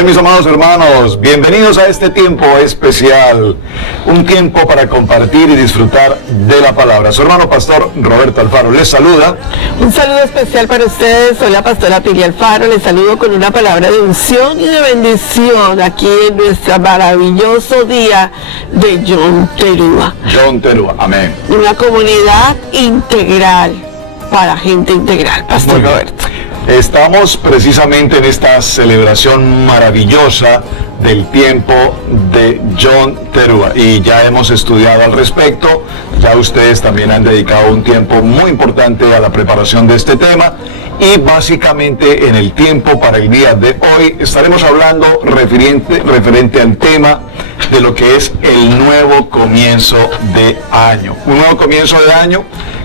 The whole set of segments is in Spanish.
Bien, mis amados hermanos, bienvenidos a este tiempo especial, un tiempo para compartir y disfrutar de la palabra. Su hermano pastor Roberto Alfaro les saluda. Un saludo especial para ustedes, soy la pastora Pili Alfaro, les saludo con una palabra de unción y de bendición aquí en nuestro maravilloso día de Yom Teruah. Yom Teruah, amén. Una comunidad integral, para gente integral, pastor Roberto. Estamos precisamente en esta celebración maravillosa del tiempo de Yom Teruah y ya hemos estudiado al respecto. Ya ustedes también han dedicado un tiempo muy importante a la preparación de este tema y básicamente en el tiempo para el día de hoy estaremos hablando referente al tema de lo que es el nuevo comienzo de año. Un nuevo comienzo de año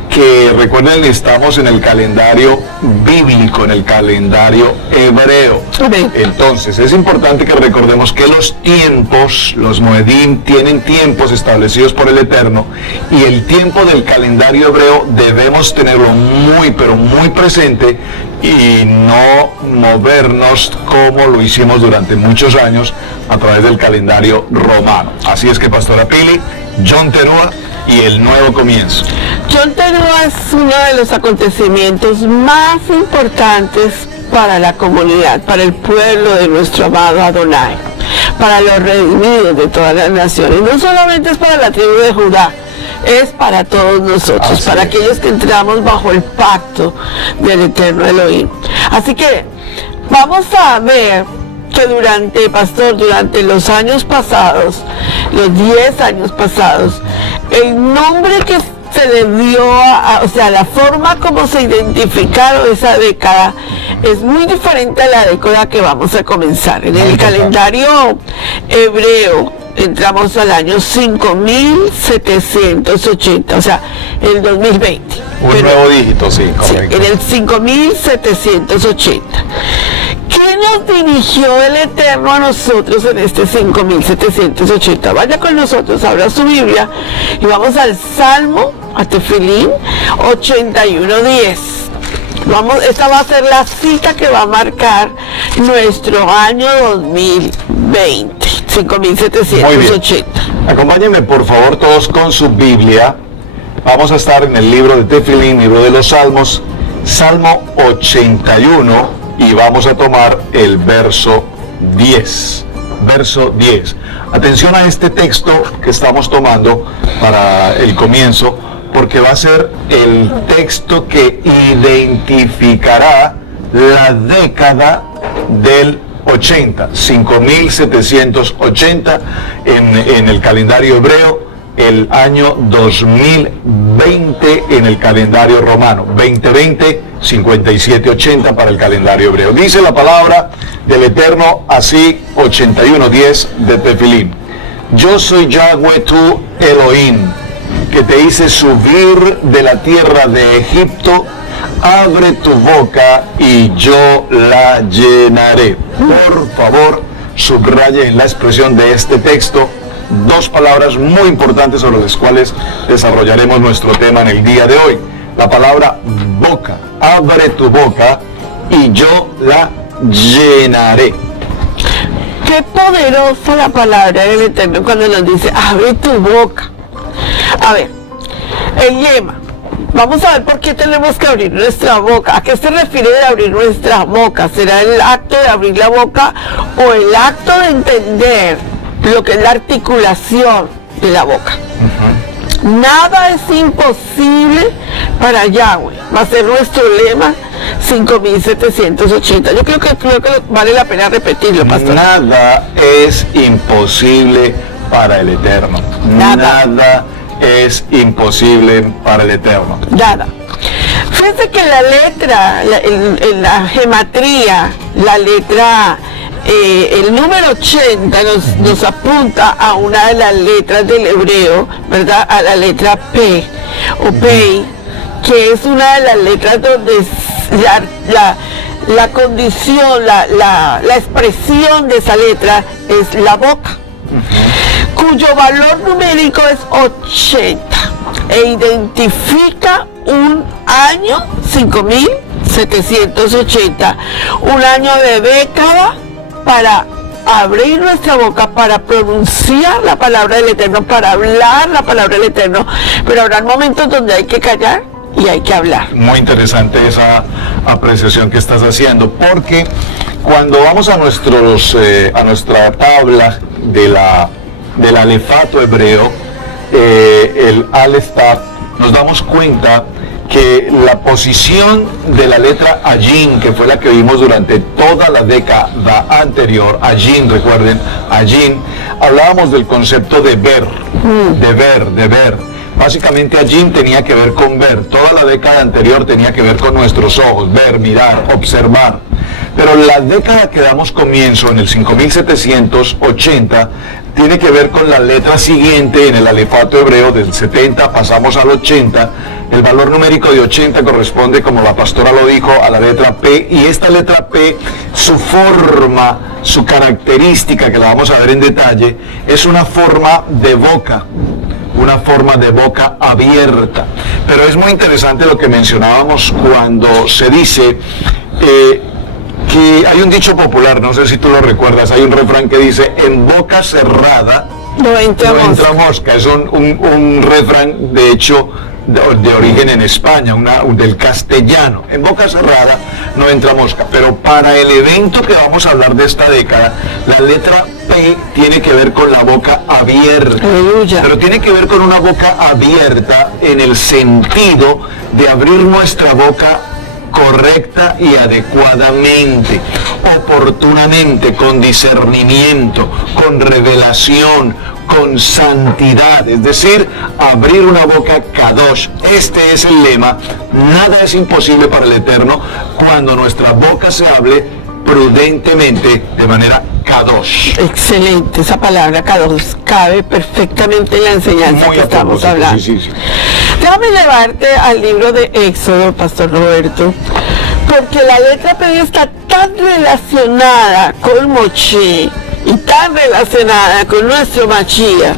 que, recuerden, estamos en el calendario bíblico, en el calendario hebreo. Okay. Entonces, es importante que recordemos que los tiempos, los Moedim, tienen tiempos establecidos por el Eterno, y el tiempo del calendario hebreo debemos tenerlo muy, pero muy presente y no movernos como lo hicimos durante muchos años a través del calendario romano. Así es que, pastora Pili, Yom Teruah y el nuevo comienzo. Yom Teruah es uno de los acontecimientos más importantes para la comunidad, para el pueblo de nuestro amado Adonai, para los redimidos de todas las naciones. No solamente es para la tribu de Judá, es para todos nosotros, para aquellos que entramos bajo el pacto del Eterno Elohim. Así que vamos a ver que durante los años pasados, los 10 años pasados, el nombre que se le dio, la forma como se identificaron esa década es muy diferente a la década que vamos a comenzar. En el calendario hebreo entramos al año 5780, o sea, el 2020. Un nuevo dígito, sí, correcto. Sí, en el 5780. ¿Quién nos dirigió el Eterno a nosotros en este 5780? Vaya con nosotros, abra su Biblia y vamos al Salmo, a Tefilín 81:10. Esta va a ser la cita que va a marcar nuestro año 2020, 5780. Acompáñenme por favor todos con su Biblia. Vamos a estar en el libro de Tefilín, libro de los Salmos, Salmo 81, y vamos a tomar el verso 10. Verso 10. Atención a este texto que estamos tomando para el comienzo, porque va a ser el texto que identificará la década del 80, 5780 en el calendario hebreo, el año 2020 en el calendario romano, 2020, 5780 para el calendario hebreo. Dice la palabra del Eterno así, 81:10 de Tefilín: Yo soy Yahweh tu Elohim, que te hice subir de la tierra de Egipto. Abre tu boca y yo la llenaré. Por favor, subrayen la expresión de este texto, dos palabras muy importantes sobre las cuales desarrollaremos nuestro tema en el día de hoy. La palabra boca. Abre tu boca y yo la llenaré. Qué poderosa la palabra del Eterno cuando nos dice, abre tu boca. A ver, el lema. Vamos a ver por qué tenemos que abrir nuestra boca. ¿A qué se refiere de abrir nuestra boca? ¿Será el acto de abrir la boca o el acto de entender lo que es la articulación de la boca? Nada es imposible para Yahweh. Va a ser nuestro lema 5780. Yo creo que vale la pena repetirlo, pastor. Nada es imposible para el Eterno. Nada es imposible para el Eterno. Nada. Fíjense que la letra, en la gematría, la letra, el número 80 nos apunta a una de las letras del hebreo, ¿verdad? A la letra P, o Pei, que es una de las letras donde la condición, la expresión de esa letra es la boca, cuyo valor numérico es 80 e identifica un año 5780, un año de década para abrir nuestra boca para pronunciar la palabra del Eterno, para hablar la palabra del Eterno, pero habrá momentos donde hay que callar y hay que hablar. Muy interesante esa apreciación que estás haciendo, porque cuando vamos a nuestra tabla del alefato hebreo, el Aleph Tav, nos damos cuenta que la posición de la letra Ayin, que fue la que vimos durante toda la década anterior, Ayin, recuerden, Ayin, hablábamos del concepto de ver, de ver. Básicamente Ayin tenía que ver con ver, toda la década anterior tenía que ver con nuestros ojos, ver, mirar, observar. Pero la década que damos comienzo en el 5780 tiene que ver con la letra siguiente en el alefato hebreo. Del 70 pasamos al 80. El valor numérico de 80 corresponde, como la pastora lo dijo, a la letra P, y esta letra P, su forma, su característica, que la vamos a ver en detalle, es una forma de boca abierta. Pero es muy interesante lo que mencionábamos cuando se dice que hay un dicho popular, no sé si tú lo recuerdas, hay un refrán que dice: en boca cerrada no entra mosca. Es un refrán, de hecho, de origen en España, del castellano. En boca cerrada no entra mosca. Pero para el evento que vamos a hablar de esta década, la letra P tiene que ver con la boca abierta. Aleluya. Pero tiene que ver con una boca abierta en el sentido de abrir nuestra boca correcta y adecuadamente, oportunamente, con discernimiento, con revelación, con santidad, es decir, abrir una boca kadosh. Este es el lema: nada es imposible para el Eterno cuando nuestra boca se hable prudentemente, de manera kadosh. Excelente, esa palabra kadosh cabe perfectamente en la enseñanza que estamos hablando. Sí. Déjame llevarte al libro de Éxodo, Pastor Roberto, porque la letra P está tan relacionada con Moshe y tan relacionada con nuestro Mashiach,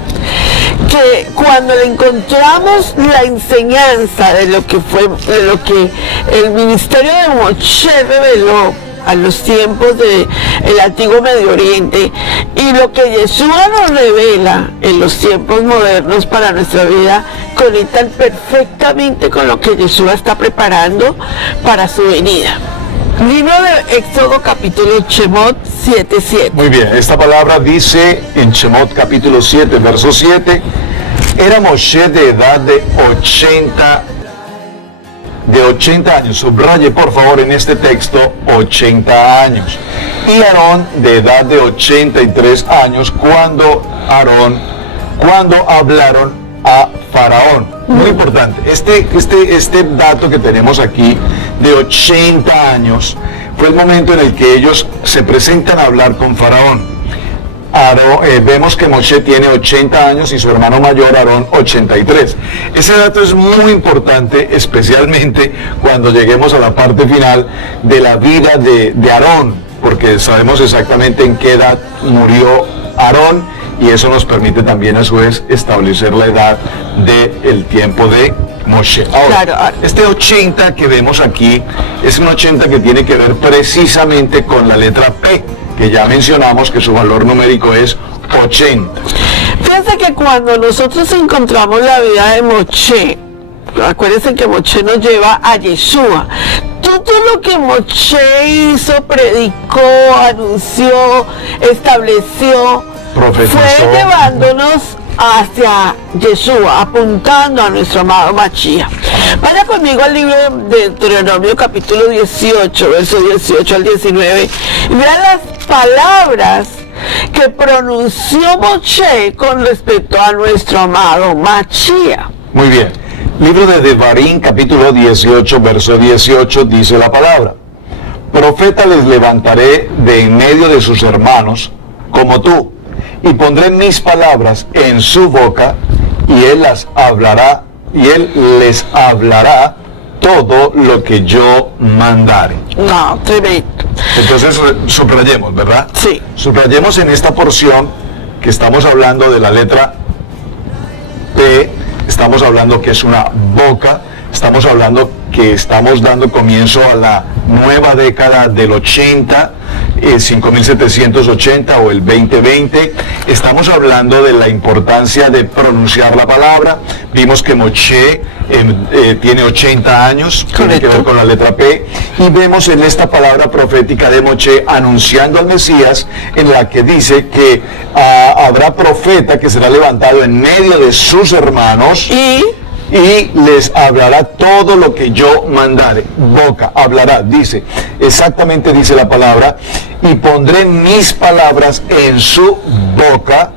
que cuando le encontramos la enseñanza de lo que el ministerio de Moshe reveló a los tiempos del antiguo Medio Oriente, y lo que Yeshua nos revela en los tiempos modernos para nuestra vida, conectan perfectamente con lo que Yeshua está preparando para su venida. Libro de Éxodo, capítulo Shemot 7:7. Muy bien, esta palabra dice en Shemot capítulo 7, verso 7: era Moshe de edad de 80 años, subraye por favor en este texto 80 años, y Aarón de edad de 83 años cuando hablaron a Faraón. Muy importante, este dato que tenemos aquí de 80 años fue el momento en el que ellos se presentan a hablar con Faraón. Vemos que Moshe tiene 80 años y su hermano mayor Aarón 83. Ese dato es muy importante, especialmente cuando lleguemos a la parte final de la vida de Aarón, porque sabemos exactamente en qué edad murió Aarón, y eso nos permite también a su vez establecer la edad del tiempo de Moshe. Ahora, este 80 que vemos aquí es un 80 que tiene que ver precisamente con la letra P, que ya mencionamos que su valor numérico es 80. Fíjense que cuando nosotros encontramos la vida de Moshe, acuérdense que Moshe nos lleva a Yeshua. Todo lo que Moshe hizo, predicó, anunció, estableció, fue llevándonos hacia Yeshua, apuntando a nuestro amado Mashiach. Vaya conmigo al libro de Deuteronomio capítulo 18, versos 18 al 19, y vean las palabras que pronunció Moshe con respecto a nuestro amado Mashiach. Muy bien. Libro de Devarim capítulo 18, verso 18, dice la palabra: profeta les levantaré de en medio de sus hermanos como tú, y pondré mis palabras en su boca, y él les hablará todo lo que yo mandare. No, tremendo. Entonces subrayemos, ¿verdad? Sí. Subrayemos en esta porción que estamos hablando de la letra P, estamos hablando que es una boca, estamos hablando que estamos dando comienzo a la nueva década del 80, 5780 o el 2020. Estamos hablando de la importancia de pronunciar la palabra. Vimos que Moshe tiene 80 años, tiene que ver con la letra P, y vemos en esta palabra profética de Moshe anunciando al Mesías, en la que dice que habrá profeta que será levantado en medio de sus hermanos y les hablará todo lo que yo mandare. Boca, hablará, dice, exactamente dice la palabra, y pondré mis palabras en su boca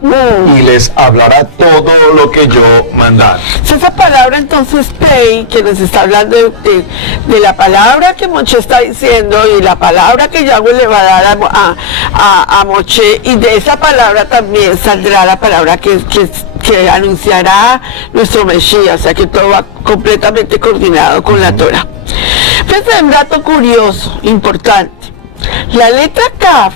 y les hablará todo lo que yo mandare. Esa palabra entonces, Pei, que nos está hablando de la palabra que Moshe está diciendo y la palabra que Yahweh le va a dar a Moshe, y de esa palabra también saldrá la palabra que anunciará nuestro Mesías, o sea que todo va completamente coordinado con la Torah. Fíjense un dato curioso, importante. La letra Kaf,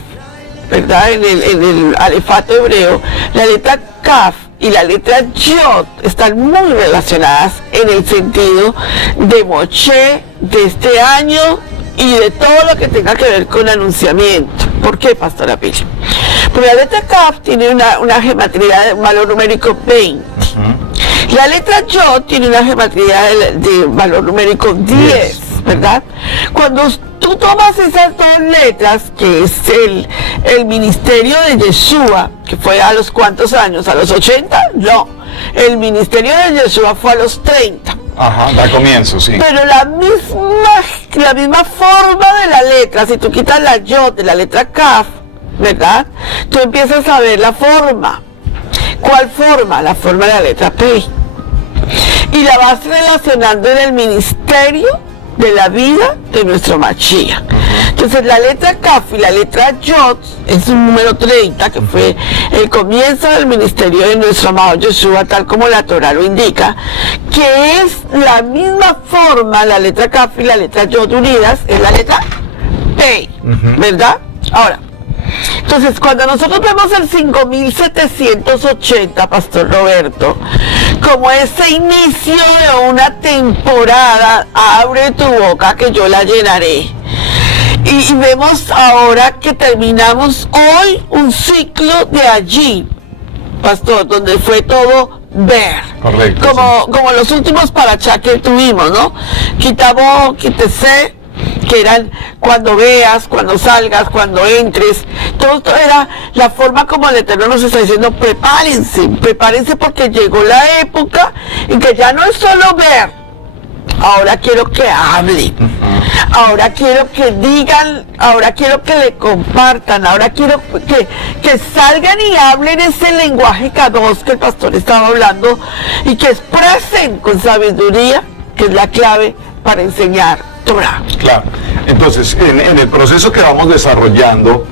¿verdad? En el alefato hebreo, la letra Kaf y la letra Yod están muy relacionadas en el sentido de Moshe, de este año y de todo lo que tenga que ver con anunciamiento. ¿Por qué, Pastora Pili? Porque la letra Kaf tiene una gematría de un valor numérico 20. La letra Yod tiene una gematría de valor numérico 10, ¿verdad? Cuando tú tomas esas dos letras, que es el ministerio de Yeshua, que fue a los cuántos años, ¿a los 80? No, el ministerio de Yeshua fue a los 30. Ajá, da comienzo, sí. Pero la misma forma de la letra, si tú quitas la Yod de la letra Kaf, ¿verdad? Tú empiezas a ver la forma. ¿Cuál forma? La forma de la letra P. Y la vas relacionando en el ministerio de la vida de nuestro Mashiach. Entonces la letra Kaf y la letra Yod es un número 30, que fue el comienzo del ministerio de nuestro amado Yeshua, tal como la Torah lo indica, que es la misma forma, la letra Kaf y la letra Yod unidas, es la letra P, ¿verdad? Ahora, entonces cuando nosotros vemos el 5780, Pastor Roberto, como ese inicio de una temporada, abre tu boca que yo la llenaré. Y vemos ahora que terminamos hoy un ciclo de allí, Pastor, donde fue todo ver. Correcto. Como los últimos parachá que tuvimos, ¿no? Quitabo, quítese, que eran cuando veas, cuando salgas, cuando entres. Todo esto era la forma como el Eterno nos está diciendo, prepárense porque llegó la época en que ya no es solo ver. Ahora quiero que hablen, ahora quiero que digan, ahora quiero que le compartan, ahora quiero que salgan y hablen ese lenguaje K2 que el pastor estaba hablando y que expresen con sabiduría, que es la clave para enseñar Torah. Claro, entonces en el proceso que vamos desarrollando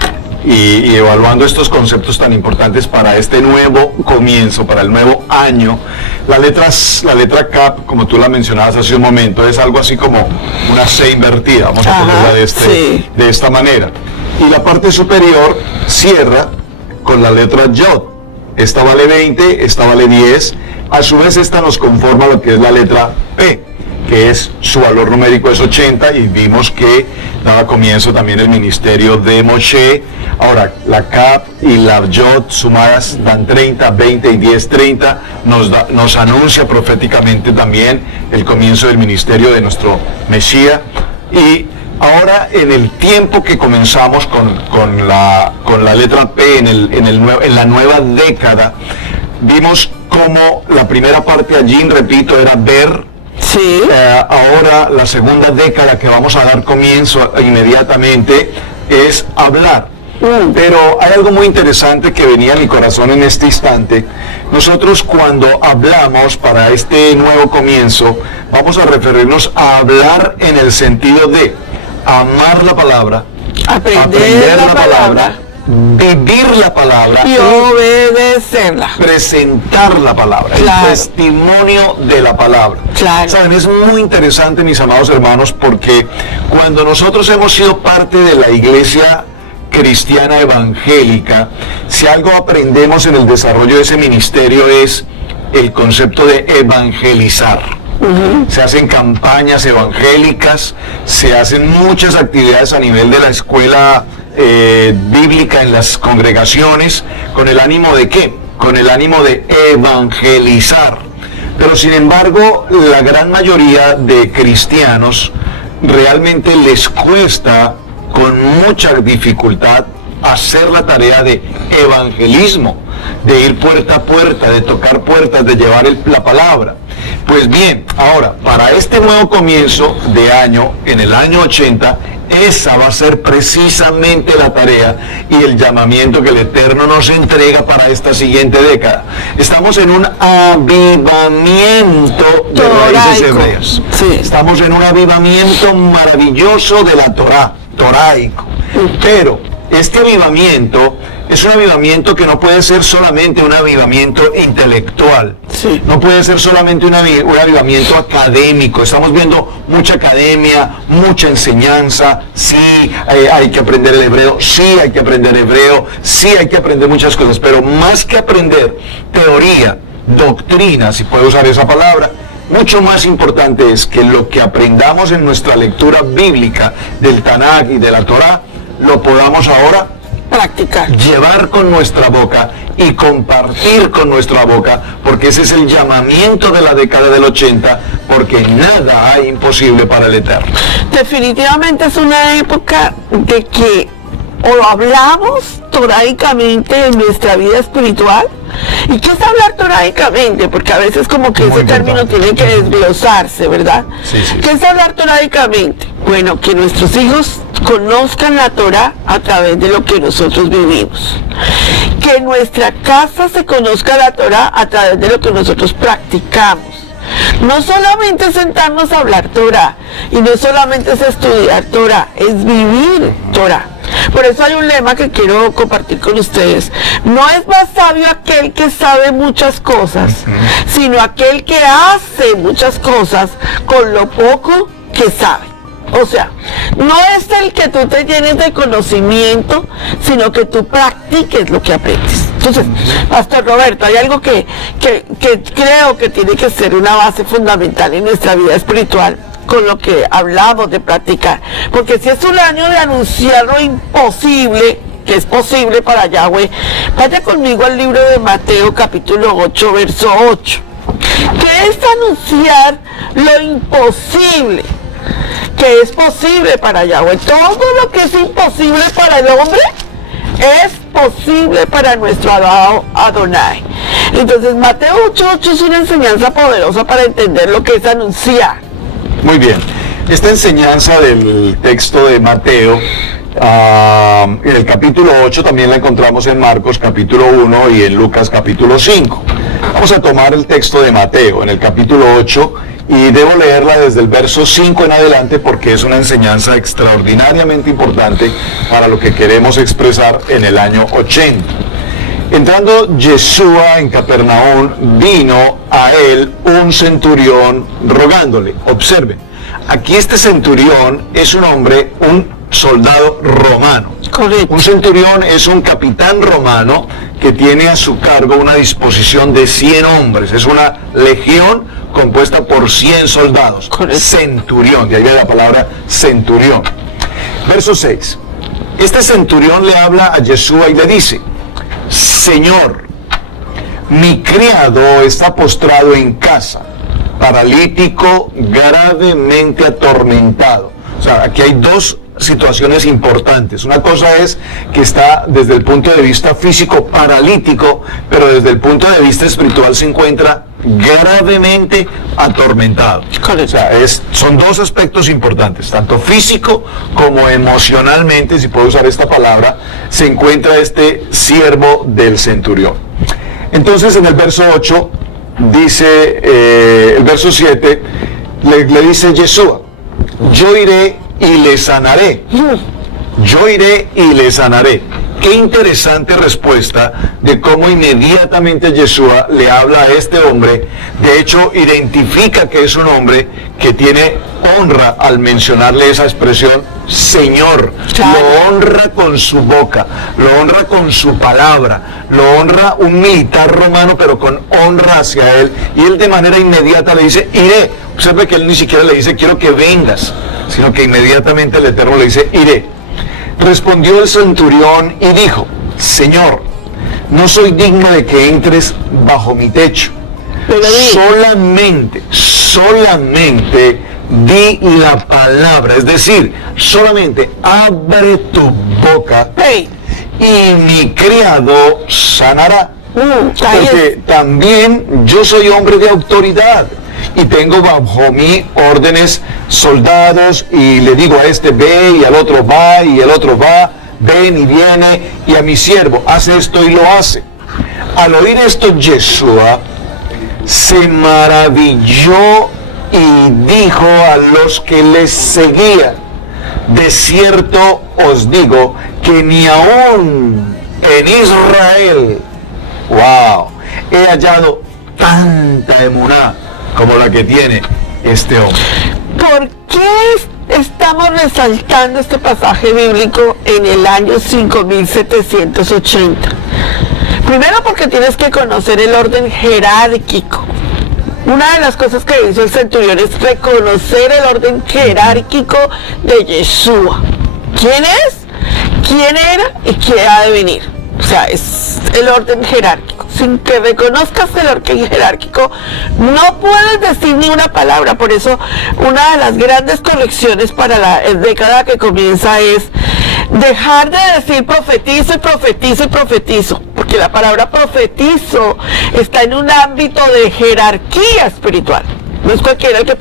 y evaluando estos conceptos tan importantes para este nuevo comienzo, para el nuevo año, la letra Kaf, como tú la mencionabas hace un momento, es algo así como una C invertida, vamos a ponerla de esta manera. Y la parte superior cierra con la letra Yod. Esta vale 20, esta vale 10. A su vez esta nos conforma lo que es la letra P, que es su valor numérico es 80, y vimos que daba comienzo también el ministerio de Moshe. Ahora, la Kaf y la Yod sumadas dan 30, 20 y 10, 30, nos anuncia proféticamente también el comienzo del ministerio de nuestro Mesías. Y ahora, en el tiempo que comenzamos con la letra P en la nueva década, vimos como la primera parte allí, repito, era ver. Sí. Ahora la segunda década que vamos a dar comienzo inmediatamente es hablar. Pero hay algo muy interesante que venía a mi corazón en este instante. Nosotros cuando hablamos para este nuevo comienzo, vamos a referirnos a hablar en el sentido de amar la palabra, aprender la palabra, vivir la palabra y obedecerla, presentar la palabra, claro, el testimonio de la palabra. Claro. Saben, es muy interesante, mis amados hermanos, porque cuando nosotros hemos sido parte de la iglesia cristiana evangélica, si algo aprendemos en el desarrollo de ese ministerio es el concepto de evangelizar. Se hacen campañas evangélicas, se hacen muchas actividades a nivel de la escuela bíblica en las congregaciones, ¿con el ánimo de qué? Con el ánimo de evangelizar. Pero sin embargo, la gran mayoría de cristianos realmente les cuesta con mucha dificultad hacer la tarea de evangelismo, de ir puerta a puerta, de tocar puertas, de llevar la palabra. Pues bien, ahora, para este nuevo comienzo de año, en el año 80, esa va a ser precisamente la tarea y el llamamiento que el Eterno nos entrega para esta siguiente década. Estamos en un avivamiento de raíces hebreas. Sí. Estamos en un avivamiento maravilloso de la Torá, toraico. Pero este avivamiento es un avivamiento que no puede ser solamente un avivamiento intelectual. Sí. No puede ser solamente un avivamiento académico. Estamos viendo mucha academia, mucha enseñanza. Sí, hay que aprender el hebreo. Sí, hay que aprender hebreo. Sí, hay que aprender muchas cosas. Pero más que aprender teoría, doctrina, si puedo usar esa palabra, mucho más importante es que lo que aprendamos en nuestra lectura bíblica del Tanaj y de la Torá, lo podamos ahora practicar, llevar con nuestra boca y compartir con nuestra boca, porque ese es el llamamiento de la década del 80, porque nada hay imposible para el Eterno. Definitivamente es una época de que o hablamos toraicamente en nuestra vida espiritual. ¿Y qué es hablar toraicamente? Porque a veces como que ese término tiene que desglosarse, ¿verdad? Sí, sí. ¿Qué es hablar toraicamente? Bueno, que nuestros hijos conozcan la Torá a través de lo que nosotros vivimos. Que en nuestra casa se conozca la Torá a través de lo que nosotros practicamos. No solamente sentarnos a hablar Torá, y no solamente es estudiar Torá, es vivir Torá. Por eso hay un lema que quiero compartir con ustedes. No es más sabio aquel que sabe muchas cosas, sino aquel que hace muchas cosas con lo poco que sabe. O sea, no es el que tú te llenes de conocimiento, sino que tú practiques lo que aprendes. Entonces, Pastor Roberto, hay algo que creo que tiene que ser una base fundamental en nuestra vida espiritual, con lo que hablamos de practicar. Porque si es un año de anunciar lo imposible, que es posible para Yahweh, vaya conmigo al libro de Mateo capítulo 8, verso 8. Que es anunciar lo imposible, que es posible para Yahweh. Todo lo que es imposible para el hombre es posible para nuestro adorado Adonai. Entonces Mateo 8:8 es una enseñanza poderosa para entender lo que es anunciar. Muy bien, esta enseñanza del texto de Mateo, en el capítulo 8 también la encontramos en Marcos capítulo 1 y en Lucas capítulo 5. Vamos a tomar el texto de Mateo en el capítulo 8 y debo leerla desde el verso 5 en adelante porque es una enseñanza extraordinariamente importante para lo que queremos expresar en el año 80. Entrando Yeshua en Capernaum, vino a él un centurión rogándole. Observen, aquí este centurión es un hombre, un soldado romano. Correcto. Un centurión es un capitán romano que tiene a su cargo una disposición de 100 hombres. Es una legión compuesta por 100 soldados. Correcto. Centurión, de ahí viene la palabra centurión. Verso 6. Este centurión le habla a Yeshua y le dice: Señor, mi criado está postrado en casa, paralítico, gravemente atormentado. O sea, aquí hay dos situaciones importantes. Una cosa es que está desde el punto de vista físico paralítico, pero desde el punto de vista espiritual se encuentra gravemente atormentado. O sea, son dos aspectos importantes, tanto físico como emocionalmente, si puedo usar esta palabra, se encuentra este siervo del centurión. Entonces en el verso 8 dice, el verso 7 le dice Yeshua: yo iré y le sanaré. Yo iré y le sanaré. Qué interesante respuesta de cómo inmediatamente Yeshua le habla a este hombre. De hecho, identifica que es un hombre que tiene honra al mencionarle esa expresión, Señor. Claro. Lo honra con su boca, lo honra con su palabra, lo honra un militar romano, pero con honra hacia él. Y él de manera inmediata le dice, iré. Observe que él ni siquiera le dice, quiero que vengas, sino que inmediatamente el Eterno le dice, iré. Respondió el centurión y dijo: Señor, no soy digno de que entres bajo mi techo. Pero solamente di la palabra, es decir, solamente abre tu boca y mi criado sanará. Porque también yo soy hombre de autoridad y tengo bajo mí órdenes soldados, y le digo a este ve y al otro va y el otro va, ven y viene, y a mi siervo hace esto y lo hace. Al oír esto, Yeshua se maravilló y dijo a los que les seguían: de cierto os digo que ni aún en Israel, he hallado tanta emuná como la que tiene este hombre. ¿Por qué estamos resaltando este pasaje bíblico en el año 5780? Primero, porque tienes que conocer el orden jerárquico. Una de las cosas que hizo el centurión es reconocer el orden jerárquico de Yeshua. ¿Quién es? ¿Quién era? ¿Y quién ha de venir? O sea, es el orden jerárquico. Sin que reconozcas el orden jerárquico, no puedes decir ni una palabra. Por eso, una de las grandes colecciones para la década que comienza es dejar de decir profetizo y profetizo y profetizo. Porque la palabra profetizo está en un ámbito de jerarquía espiritual. No es cualquiera el que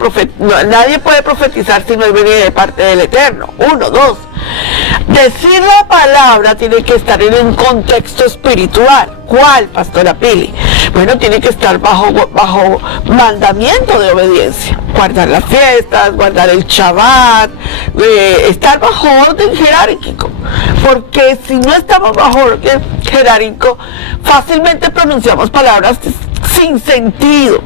nadie puede profetizar si no es venir de parte del Eterno. 1, 2. Decir la palabra tiene que estar en un contexto espiritual. ¿Cuál, Pastora Pili? Bueno, tiene que estar bajo mandamiento de obediencia. Guardar las fiestas, guardar el Shabbat, estar bajo orden jerárquico. Porque si no estamos bajo orden jerárquico, fácilmente pronunciamos palabras sin sentido.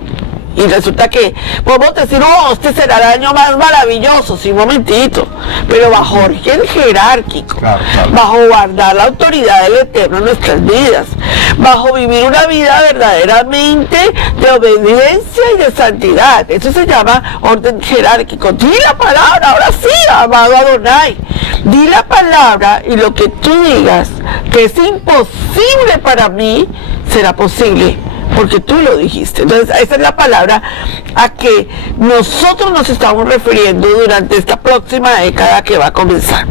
Y resulta que podemos decir: este será el año más maravilloso. Sí, un momentito. Pero bajo orden jerárquico. Claro. Bajo guardar la autoridad del Eterno en nuestras vidas. Bajo vivir una vida verdaderamente de obediencia y de santidad. Eso se llama orden jerárquico. Di la palabra, ahora sí, amado Adonai. Di la palabra, y lo que tú digas que es imposible para mí, será posible, porque tú lo dijiste. Entonces, esa es la palabra a que nosotros nos estamos refiriendo durante esta próxima década que va a comenzar.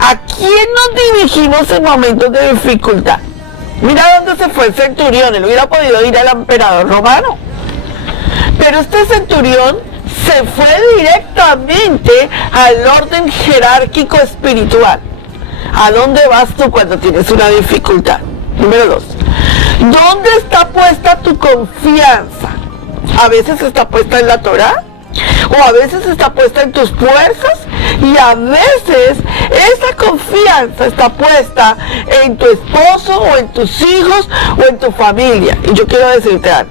¿A quién nos dirigimos en momentos de dificultad? Mira dónde se fue el centurión. Él hubiera podido ir al emperador romano, pero este centurión se fue directamente al orden jerárquico espiritual. ¿A dónde vas tú cuando tienes una dificultad? Número 2. ¿Dónde está puesta tu confianza? A veces está puesta en la Torá, o a veces está puesta en tus fuerzas, y a veces esa confianza está puesta en tu esposo, o en tus hijos, o en tu familia. Y yo quiero decirte algo: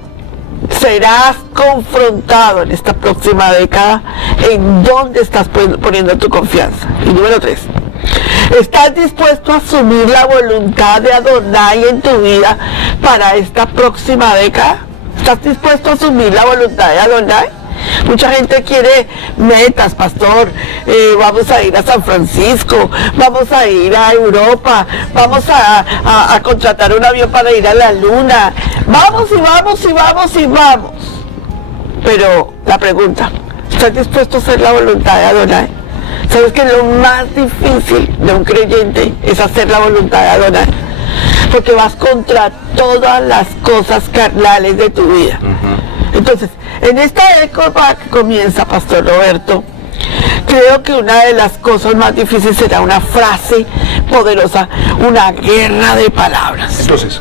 serás confrontado en esta próxima década en dónde estás poniendo tu confianza. Y número 3. ¿Estás dispuesto a asumir la voluntad de Adonai en tu vida para esta próxima década? ¿Estás dispuesto a asumir la voluntad de Adonai? Mucha gente quiere metas, pastor. Vamos a ir a San Francisco, vamos a ir a Europa, vamos a contratar un avión para ir a la luna. Vamos y vamos y vamos y vamos. Pero la pregunta: ¿estás dispuesto a hacer la voluntad de Adonai? ¿Sabes que lo más difícil de un creyente es hacer la voluntad de Adonai? Porque vas contra todas las cosas carnales de tu vida. Entonces, en esta época que comienza, Pastor Roberto, creo que una de las cosas más difíciles será una frase poderosa, una guerra de palabras. Entonces,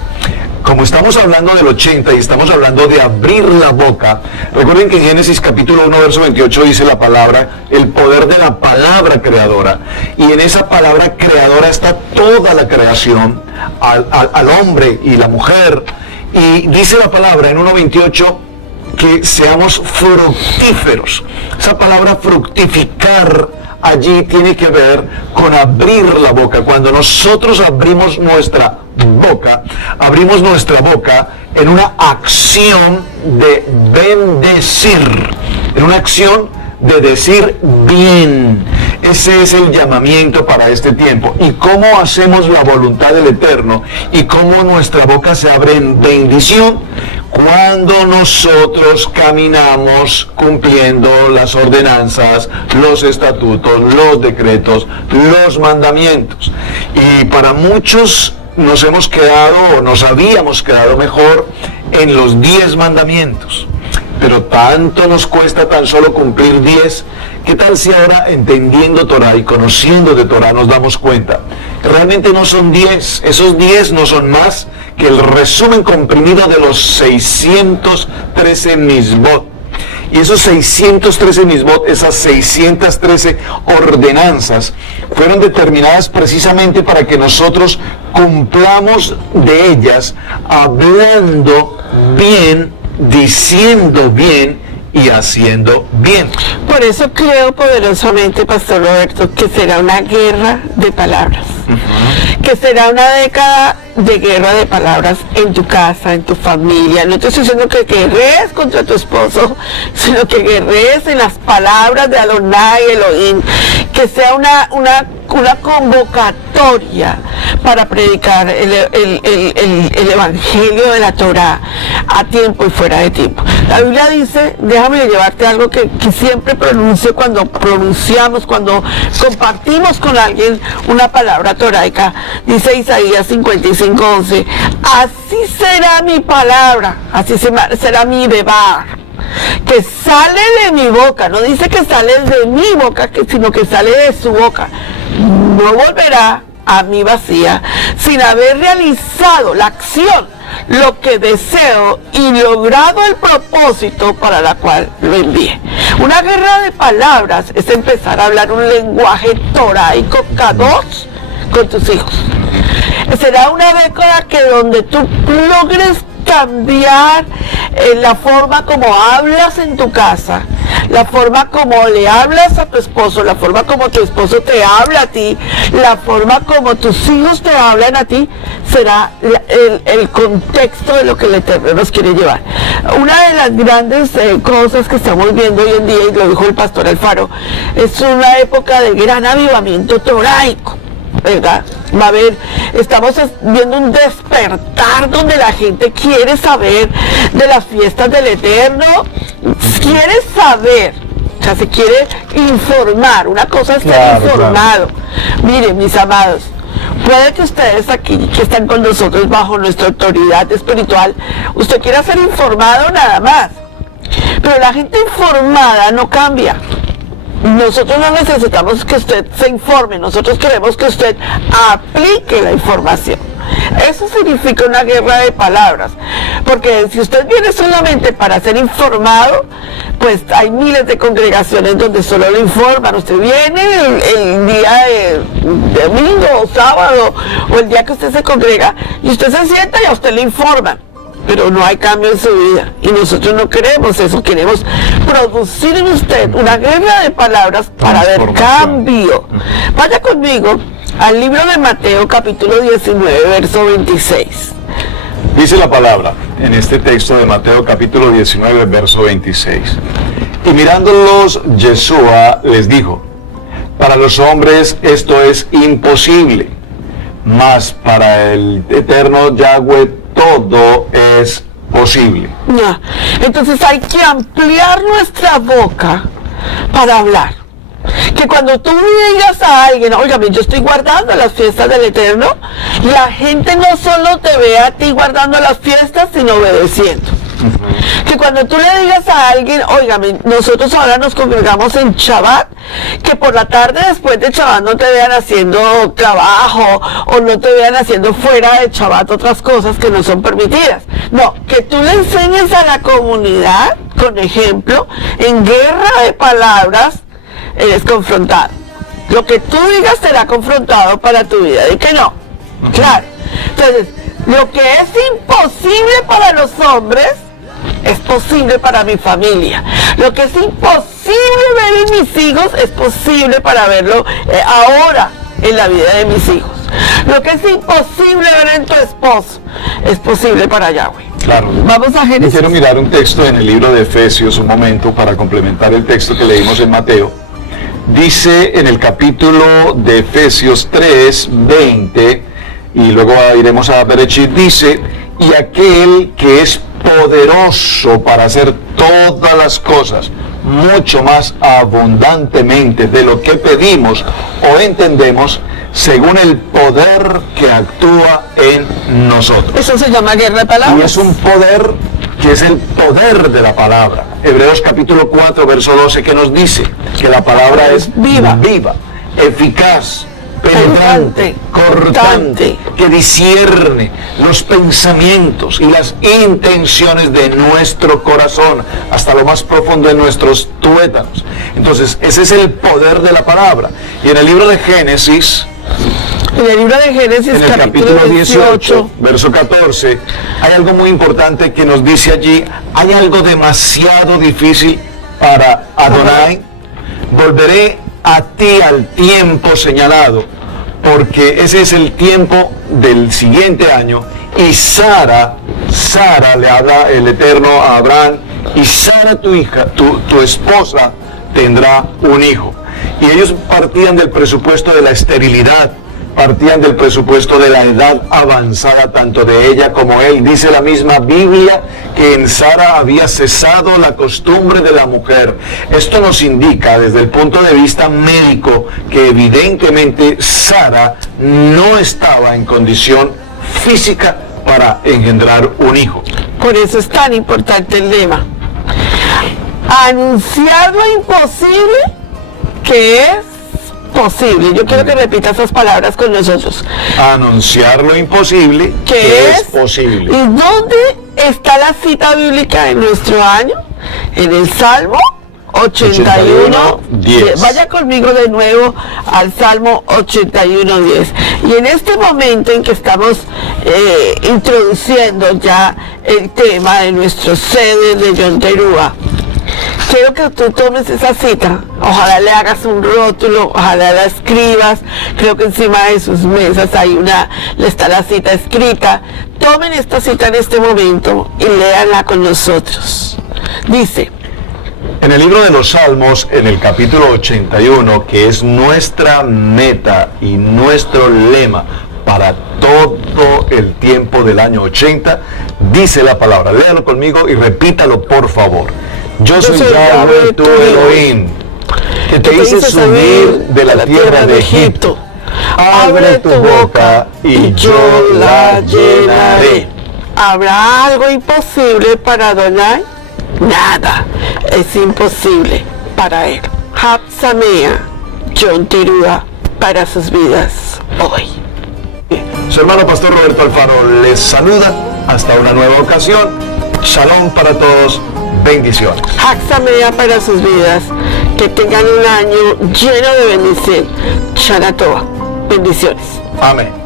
como estamos hablando del 80 y estamos hablando de abrir la boca, recuerden que en Génesis capítulo 1, verso 28 dice la palabra, el poder de la palabra creadora. Y en esa palabra creadora está toda la creación, al hombre y la mujer. Y dice la palabra en 1:28 que seamos fructíferos. Esa palabra fructificar allí tiene que ver con abrir la boca. Cuando nosotros abrimos nuestra boca en una acción de bendecir, en una acción de decir bien, Ese es el llamamiento para este tiempo. ¿Y cómo hacemos la voluntad del Eterno? ¿Y cómo nuestra boca se abre en bendición? Cuando nosotros caminamos cumpliendo las ordenanzas, los estatutos, los decretos, los mandamientos. Y para muchos nos hemos quedado o nos habíamos quedado mejor en los 10 mandamientos. Pero tanto nos cuesta tan solo cumplir 10. ¿Qué tal si ahora, entendiendo Torah y conociendo de Torah, nos damos cuenta? Realmente no son 10. Esos 10 no son más que el resumen comprimido de los 613 misbot. Y esos 613 misbot, esas 613 ordenanzas, fueron determinadas precisamente para que nosotros cumplamos de ellas, hablando bien, diciendo bien y haciendo bien. Por eso creo poderosamente, Pastor Roberto, que será una guerra de palabras. Que será una década de guerra de palabras en tu casa, en tu familia. No te estoy diciendo que guerrees contra tu esposo, sino que guerrees en las palabras de Adonai Elohim. Que sea una convocatoria para predicar el evangelio de la Torah a tiempo y fuera de tiempo. La Biblia dice, déjame llevarte algo que siempre pronuncio cuando pronunciamos, cuando compartimos con alguien una palabra toraica. Dice Isaías 55:11, así será mi palabra, así será mi bebar, que sale de mi boca. No dice que sale de mi boca, sino que sale de su boca. No volverá a mí vacía, sin haber realizado la acción, lo que deseo y logrado el propósito para la cual lo envié. Una guerra de palabras es empezar a hablar un lenguaje toraico kadosh con tus hijos. Será una década que donde tú logres cambiar la forma como hablas en tu casa, la forma como le hablas a tu esposo, la forma como tu esposo te habla a ti, la forma como tus hijos te hablan a ti, será el contexto de lo que el Eterno nos quiere llevar. Una de las grandes cosas que estamos viendo hoy en día, y lo dijo el pastor Alfaro, es una época de gran avivamiento toraico, ¿verdad? Va a haber, estamos viendo un despertar donde la gente quiere saber de las fiestas del Eterno, quiere saber, o sea, se quiere informar. Una cosa es estar informado. Claro. Miren, mis amados, puede que ustedes aquí, que están con nosotros bajo nuestra autoridad espiritual, usted quiera ser informado nada más, pero la gente informada no cambia. Nosotros no necesitamos que usted se informe, nosotros queremos que usted aplique la información. Eso significa una guerra de palabras, porque si usted viene solamente para ser informado, pues hay miles de congregaciones donde solo lo informan. Usted viene el día de domingo o sábado o el día que usted se congrega y usted se sienta y a usted le informan, pero no hay cambio en su vida, y nosotros no queremos eso. Queremos producir en usted una guerra de palabras para ver cambio. Vaya conmigo al libro de Mateo capítulo 19 verso 26. Dice la palabra en este texto de Mateo capítulo 19 verso 26: y mirándolos Yeshua les dijo, para los hombres esto es imposible, mas para el eterno Yahweh todo es posible. No. Entonces hay que ampliar nuestra boca para hablar. Que cuando tú digas a alguien, óigame, yo estoy guardando las fiestas del Eterno, la gente no solo te ve a ti guardando las fiestas, sino obedeciendo. Que cuando tú le digas a alguien, óigame, nosotros ahora nos congregamos en Shabbat, que por la tarde después de Shabbat no te vean haciendo trabajo o no te vean haciendo fuera de Shabbat otras cosas que no son permitidas. No, que tú le enseñes a la comunidad, con ejemplo, en guerra de palabras, eres confrontado. Lo que tú digas será confrontado para tu vida. ¿Y que no? Claro. Entonces, lo que es imposible para los hombres es posible para mi familia. Lo que es imposible ver en mis hijos es posible para verlo ahora en la vida de mis hijos. Lo que es imposible ver en tu esposo es posible para Yahweh. Claro. Vamos a Génesis. Quiero mirar un texto en el libro de Efesios un momento para complementar el texto que leímos en Mateo. Dice en el capítulo de Efesios 3, 20, y luego iremos a Bereshit, dice, y aquel que es poderoso para hacer todas las cosas, mucho más abundantemente de lo que pedimos o entendemos, según el poder que actúa en nosotros. Eso se llama guerra de palabras. Y es un poder que es el poder de la palabra. Hebreos capítulo 4, verso 12, que nos dice que la palabra es viva, eficaz, penetrante, cortante, que discierne los pensamientos y las intenciones de nuestro corazón hasta lo más profundo de nuestros tuétanos. Entonces, ese es el poder de la palabra. Y en el libro de Génesis, en el libro de Génesis, en el capítulo 18, verso 14, hay algo muy importante que nos dice allí, hay algo demasiado difícil para Adonai. Volveré a ti al tiempo señalado, porque ese es el tiempo del siguiente año, y Sara le habla el Eterno a Abraham, y Sara tu hija, tu esposa, tendrá un hijo. Y ellos partían del presupuesto de la esterilidad, partían del presupuesto de la edad avanzada, tanto de ella como él. Dice la misma Biblia que en Sara había cesado la costumbre de la mujer. Esto nos indica desde el punto de vista médico que evidentemente Sara no estaba en condición física para engendrar un hijo. Por eso es tan importante el lema. Anunciar lo imposible que es posible. Yo quiero que repita esas palabras con nosotros. Anunciar lo imposible que es posible. ¿Y dónde está la cita bíblica en nuestro año? En el Salmo 81, 10. Vaya conmigo de nuevo al Salmo 81, 10. Y en este momento en que estamos introduciendo ya el tema de nuestro sede de Yom Teruah, quiero que tú tomes esa cita, ojalá le hagas un rótulo, ojalá la escribas, creo que encima de sus mesas está la cita escrita. Tomen esta cita en este momento y léanla con nosotros. Dice, en el libro de los Salmos, en el capítulo 81, que es nuestra meta y nuestro lema para todo el tiempo del año 80, dice la palabra, léalo conmigo y repítalo por favor. Yo soy Yahweh tu Elohim, que te hice subir de la tierra de Egipto. Abre tu boca y yo la llenaré. ¿Habrá algo imposible para Adonai? Nada es imposible para él. Hapsamea, Yom Teruah para sus vidas hoy. Su hermano Pastor Roberto Alfaro les saluda hasta una nueva ocasión. Shalom para todos. Bendiciones. Hapsamea para sus vidas. Que tengan un año lleno de bendición. Shana Tova. Bendiciones. Amén.